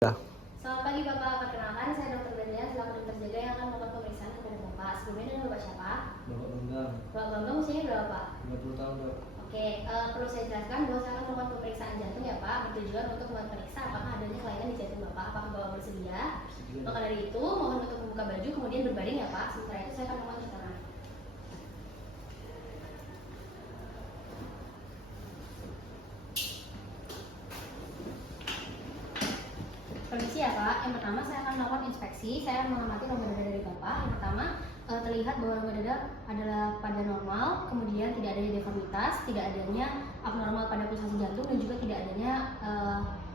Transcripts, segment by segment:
Ya. Selamat pagi Bapak, perkenalkan saya Dr. Dania selaku dokter jaga yang akan melakukan pemeriksaan kepada Bapak. Sebelumnya dengan Bapak siapa? Bapak Bambang. Bapak Bambang usianya berapa Pak? 50 tahun Pak. Oke, perlu saya jelaskan bahwa saya akan melakukan pemeriksaan jantung ya Pak, bertujuan untuk memeriksa apakah adanya kelainan di jantung Bapak. Apakah Bapak bersedia? Bersedia. Maka dari itu, mohon untuk membuka baju kemudian berbaring ya Pak. Sementara itu saya akan melakukan cuci tangan. Permisi ya Pak, yang pertama saya akan melakukan inspeksi. Saya akan mengamati rongga dada dari Bapak. Yang pertama, terlihat bahwa rongga dada adalah pada normal, kemudian tidak adanya deformitas, tidak adanya abnormal pada pulsasi jantung, dan juga tidak adanya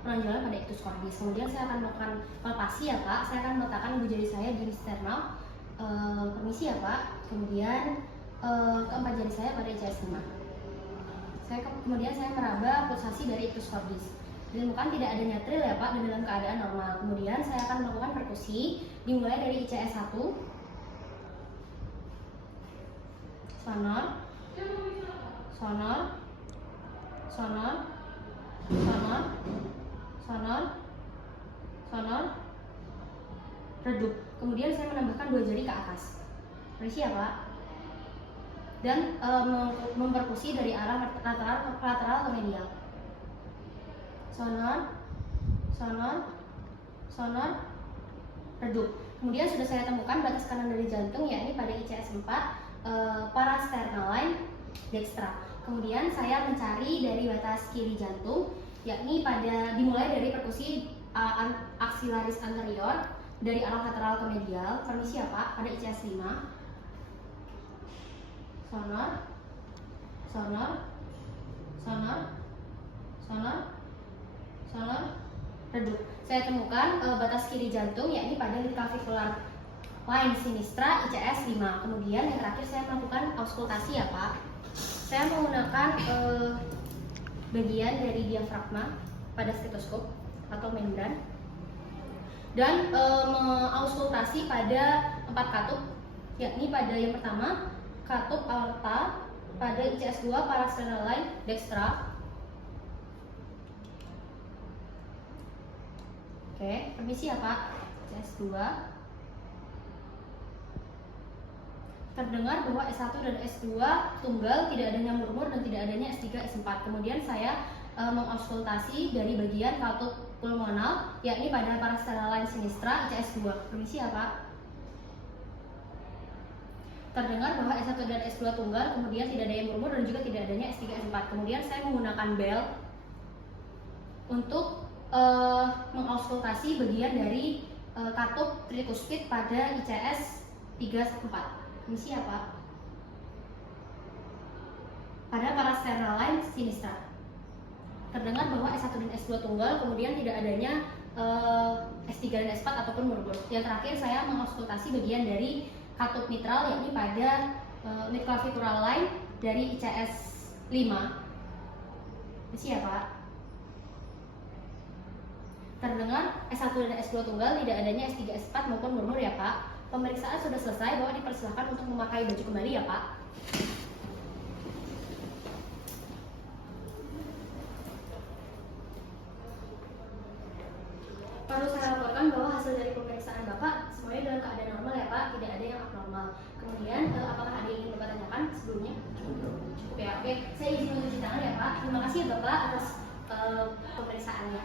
penonjolan pada ictus cordis. Kemudian saya akan melakukan palpasi ya Pak. Saya akan meletakkan ibu jari saya di sternal. Permisi ya Pak. Kemudian keempat jari saya pada ICS 5. Kemudian saya meraba pulsasi dari ictus cordis. Ditemukan tidak adanya tril ya Pak, dan dalam keadaan normal. Kemudian saya akan melakukan perkusi dimulai dari ICS 1, sonor, sonor, sonor, sonor, sonor, sonor, redup. Kemudian saya menambahkan 2 jari ke atas. Permisi ya Pak. Dan memperkusi dari arah lateral ke medial. Sonor, sonor, sonor, redup. Kemudian sudah saya temukan batas kanan dari jantung, yakni pada ICS 4, parasternal line dextra. Kemudian saya mencari dari batas kiri jantung, yakni dimulai dari perkusi aksilaris anterior dari arah lateral ke medial. Permisi ya Pak, pada ICS 5. Sonor, sonor, sonor, sonor, sonor, redup. Saya temukan batas kiri jantung, yakni pada midclavicular line sinistra ICS 5. Kemudian yang terakhir saya melakukan auskultasi ya Pak. Saya menggunakan bagian dari diafragma pada stetoskop atau membran, dan mengauskultasi pada 4 katup, yakni pada yang pertama katup aorta pada ICS 2 parasternal line dextra. Oke, permisi ya Pak. ICS 2. Terdengar bahwa S1 dan S2 tunggal, tidak adanya murmur dan tidak adanya S3, S4. Kemudian saya mengauskultasi dari bagian katup pulmonal, yakni pada parasternal line sinistra ICS 2. Permisi ya Pak. Terdengar bahwa S1 dan S2 tunggal, kemudian tidak ada yang murmur dan juga tidak adanya S3, S4. Kemudian saya menggunakan bel untuk mengauskultasi bagian dari katup trikuspid pada ICS 3, 4. Permisi ya Pak. Pada parasternal line sinistra. Terdengar bahwa S1 dan S2 tunggal, kemudian tidak adanya S3 dan S4 ataupun murmur. Yang terakhir saya mengauskultasi bagian dari katup mitral, yakni pada midclavicular line dari ICS 5. Permisi ya Pak. Terdengar S1 dan S2 tunggal, tidak adanya S3, S4 maupun murmur ya Pak. Pemeriksaan sudah selesai, bahwa dipersilakan untuk memakai baju kembali ya Pak. Perlu saya laporkan bahwa hasil dari pemeriksaan Bapak semuanya dalam keadaan normal ya Pak, tidak ada yang abnormal. Kemudian apakah ada yang ingin Bapak tanyakan sebelumnya? Cukup ya, oke. Saya izin untuk cuci tangan ya Pak. Terima kasih ya Bapak atas pemeriksaannya.